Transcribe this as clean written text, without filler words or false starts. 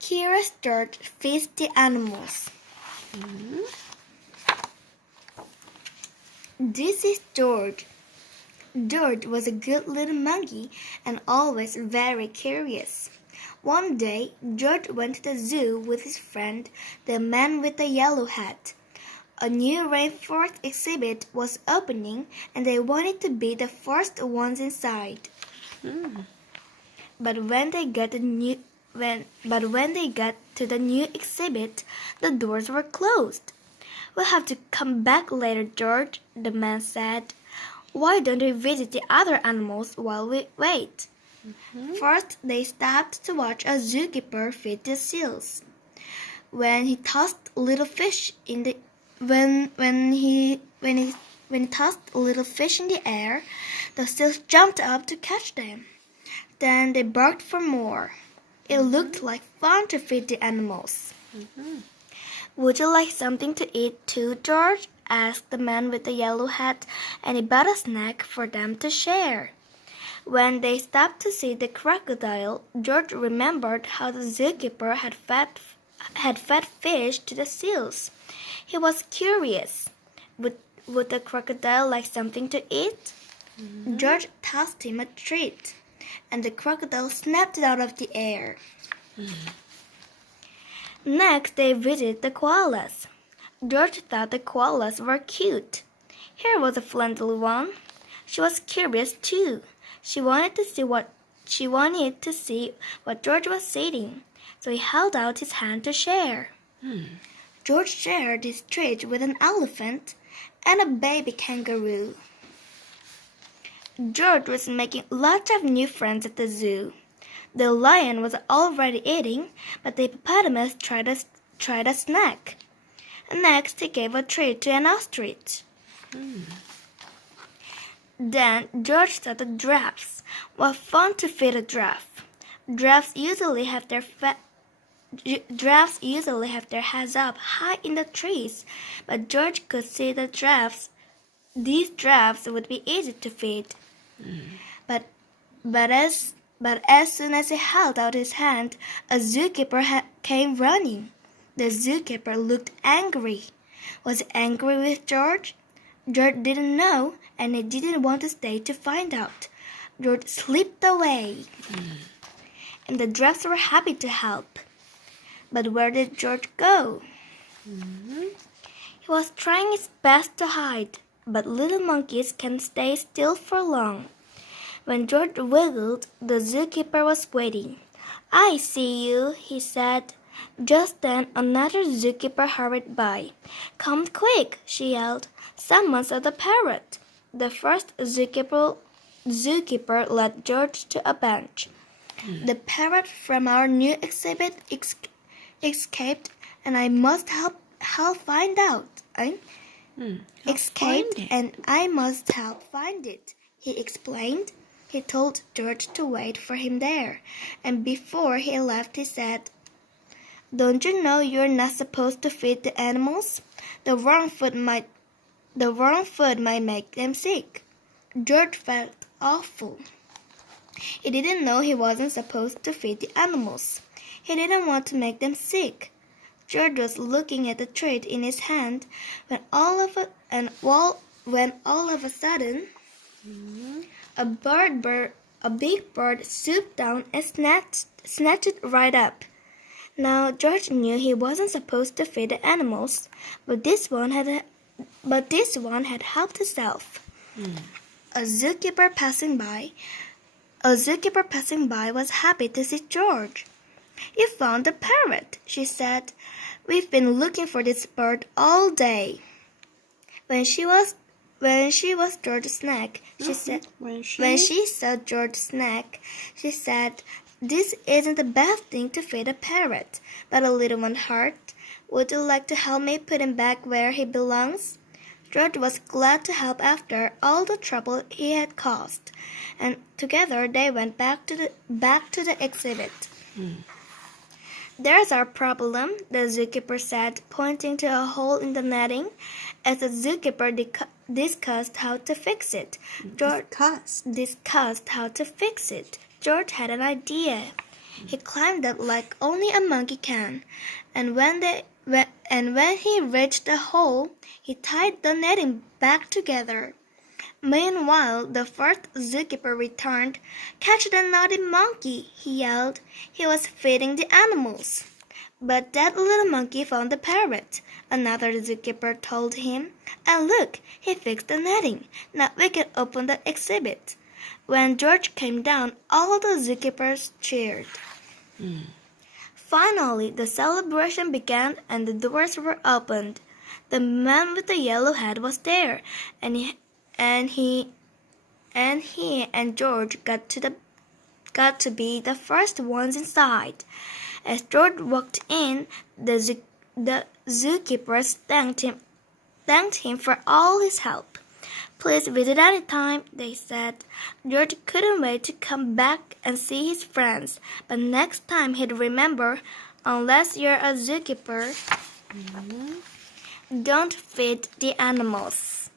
Kira's George feeds the animals. This is George. George was a good little monkey and always very curious. One day, George went to the zoo with his friend, the man with the yellow hat. A new rainforest exhibit was opening, and they wanted to be the first ones inside. But when they got to the new exhibit, the doors were closed. "We'll have to come back later, George," the man said. "Why don't we visit the other animals while we wait?" First, they stopped to watch a zookeeper feed the seals. When he tossed little fish in the air, the seals jumped up to catch them. Then they barked for more. It looked like fun to feed the animals. "Would you like something to eat too, George?" asked the man with the yellow hat, and he bought a snack for them to share. When they stopped to see the crocodile, George remembered how the zookeeper had fed fish to the seals. He was curious. Would the crocodile like something to eat? George tossed him a treat, and the crocodile snapped it out of the air. Next, they visited the koalas. George thought the koalas were cute. Here was a friendly one. She was curious too. She wanted to see what George was eating, so he held out his hand to share. George shared his treat with an elephant and a baby kangaroo. George was making lots of new friends at the zoo. The lion was already eating, but the hippopotamus tried a snack. Next, he gave a treat to an ostrich. Then George saw the giraffes. What fun to feed a giraffe! Giraffes usually have their heads up high in the trees, but George could see the giraffes. These giraffes would be easy to feed. But as soon as he held out his hand, a zookeeper came running. The zookeeper looked angry. Was he angry with George? George didn't know, and he didn't want to stay to find out. George slipped away, and the giraffes were happy to help. But where did George go? He was trying his best to hide, but little monkeys can stay still for long. When George wiggled, the zookeeper was waiting. "I see you," he said. Just then another zookeeper hurried by. "Come quick," she yelled. "Someone saw the parrot." The first zookeeper led George to a bench. "The parrot from our new exhibit escaped, and I must help find out. And I must help find it," he explained. He told George to wait for him there, and before he left he said, "Don't you know you're not supposed to feed the animals? The wrong food might make them sick." George felt awful. He didn't know he wasn't supposed to feed the animals. He didn't want to make them sick. George was looking at the treat in his hand when all of a sudden a big bird swooped down and snatched it right up. Now George knew he wasn't supposed to feed the animals, but this one had helped himself. A zookeeper passing by was happy to see George. "You found the parrot," she said. "We've been looking for this bird all day." When she saw George's snack, she said, "This isn't the best thing to feed a parrot, but a little one heart. Would you like to help me put him back where he belongs?" George was glad to help after all the trouble he had caused, and together they went back to the exhibit. "There's our problem," the zookeeper said, pointing to a hole in the netting. As the zookeeper discussed how to fix it, George had an idea. He climbed up like only a monkey can, and when he reached the hole, he tied the netting back together. Meanwhile, the first zookeeper returned. "Catch the naughty monkey!" he yelled. He was feeding the animals. But that little monkey found the parrot, another zookeeper told him. "And look, he fixed the netting. Now we can open the exhibit." When George came down, all the zookeepers cheered. Finally, the celebration began and the doors were opened. The man with the yellow hat was there, and he and George got to be the first ones inside. As George walked in, the zookeepers thanked him for all his help. "Please visit any time," they said. George couldn't wait to come back and see his friends, but next time he'd remember, unless you're a zookeeper, don't feed the animals.